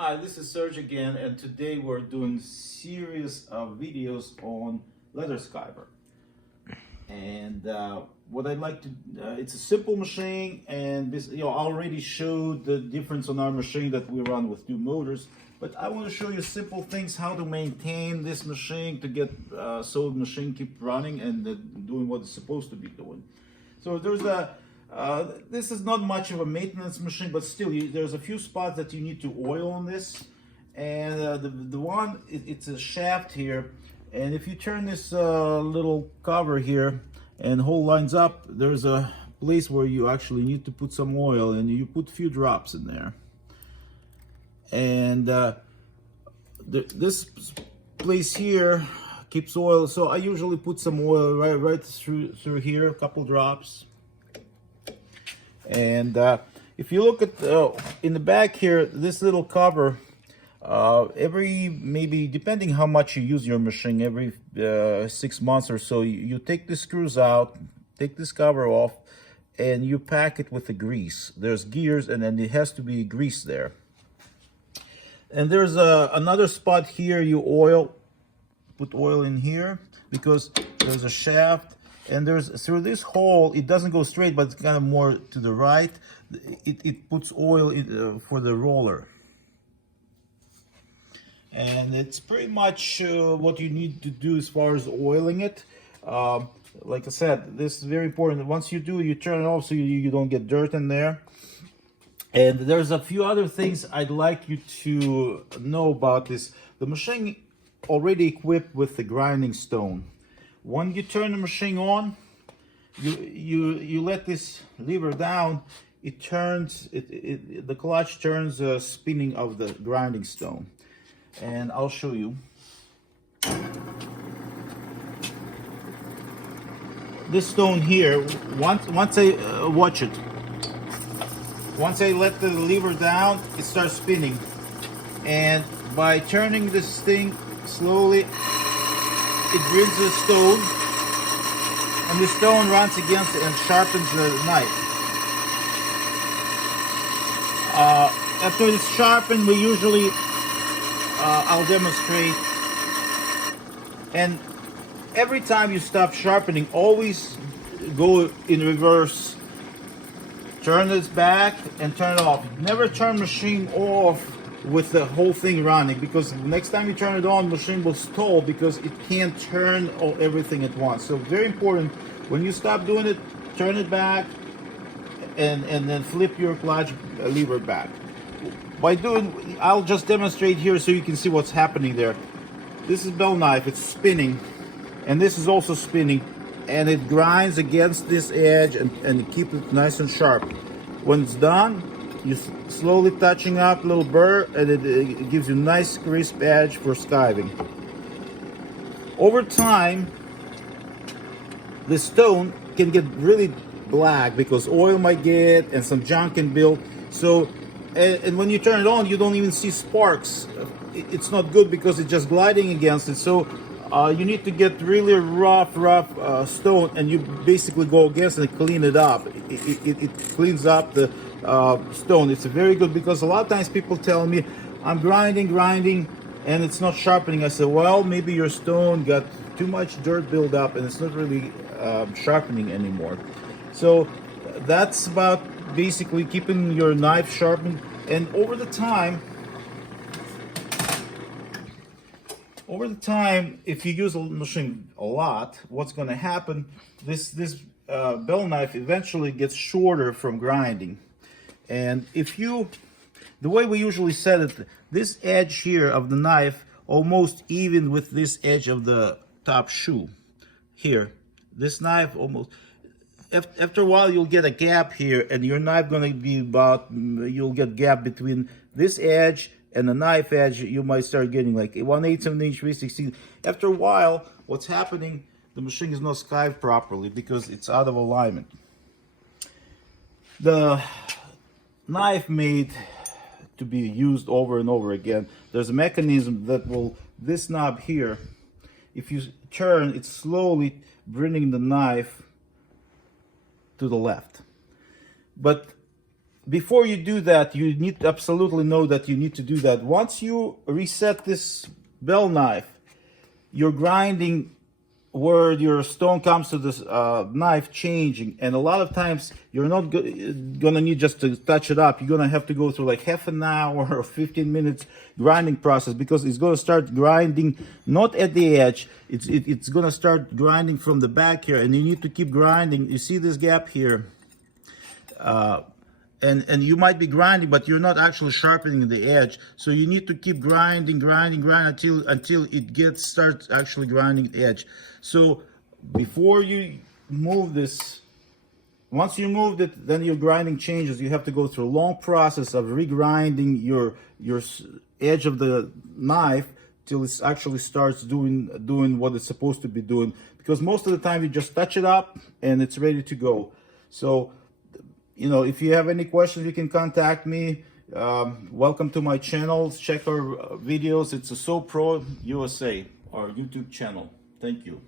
Hi, this is Serge again, and today we're doing series of videos on leather SKIVER. And what I'd like to, it's a simple machine, and this, I already showed the difference on our machine that we run with two motors. But I want to show you simple things how to maintain this machine to get so the machine keep running and doing what it's supposed to be doing. So there's a this is not much of a maintenance machine, but still there's a few spots that you need to oil on this. And the one, it's a shaft here, and if you turn this little cover here and whole lines up, there's a place where you actually need to put some oil, and you put a few drops in there. And this place here keeps oil, so I usually put some oil right through here, a couple drops. And if you look at in the back here, this little cover, every, maybe depending how much you use your machine, every 6 months or so, you take the screws out, take this cover off, and you pack it with the grease. There's gears, and then it has to be grease there. And there's another spot here you put oil in here, because there's a shaft, and there's, through this hole, it doesn't go straight, but it's kind of more to the right. It puts oil in, for the roller. And it's pretty much what you need to do as far as oiling it. Like I said, this is very important. Once you do, you turn it off so you don't get dirt in there. And there's a few other things I'd like you to know about this. The machine already equipped with the grinding stone. When you turn the machine on, you let this lever down, it turns, the clutch turns spinning of the grinding stone. And I'll show you. This stone here, once I watch it, once I let the lever down, it starts spinning. And by turning this thing slowly, it brings the stone, and the stone runs against it and sharpens the knife. After it's sharpened, we usually, I'll demonstrate. And every time you stop sharpening, always go in reverse. Turn this back and turn it off. Never turn machine off with the whole thing running, because next time you turn it on, machine will stall because it can't turn everything at once. So very important, when you stop doing it, turn it back and then flip your clutch lever back. By doing, I'll just demonstrate here so you can see what's happening there. This is bell knife, it's spinning, and this is also spinning, and it grinds against this edge and keep it nice and sharp. When it's done, you slowly touching up a little burr, and it gives you a nice crisp edge for skiving. Over time, the stone can get really black because oil might get and some junk can build. So, and when you turn it on, you don't even see sparks. It's not good because it's just gliding against it. So you need to get really rough stone, and you basically go against it and clean it up. It cleans up the stone. It's very good, because a lot of times people tell me, I'm grinding, and it's not sharpening. I say, well, maybe your stone got too much dirt build up, and it's not really sharpening anymore. So that's about basically keeping your knife sharpened. And over the time, if you use a machine a lot, what's going to happen, this bell knife eventually gets shorter from grinding. And if you, the way we usually set it, this edge here of the knife almost even with this edge of the top shoe here. This knife almost, after a while you'll get a gap here, and your knife going to be about, you'll get gap between this edge and the knife edge. You might start getting like 1/8 of an inch, 3/16. After a while, what's happening, the machine is not skived properly because it's out of alignment. The knife made to be used over and over again. There's a mechanism that will, this knob here, if you turn, it's slowly bringing the knife to the left. But before you do that, you need to absolutely know that you need to do that. Once you reset this bell knife, you're grinding where your stone comes to this knife changing, and a lot of times you're not gonna need just to touch it up. You're gonna have to go through like half an hour or 15 minutes grinding process, because it's gonna start grinding not at the edge, it's gonna start grinding from the back here, and you need to keep grinding. You see this gap here, and you might be grinding, but you're not actually sharpening the edge. So you need to keep grinding until it starts actually grinding the edge. So before you move this, once you moved it, then your grinding changes. You have to go through a long process of regrinding your edge of the knife till it actually starts doing what it's supposed to be doing. Because most of the time you just touch it up and it's ready to go. So, you know, if you have any questions, you can contact me. Welcome to my channel. Check our videos. It's a SEWPRO USA, our YouTube channel. Thank you.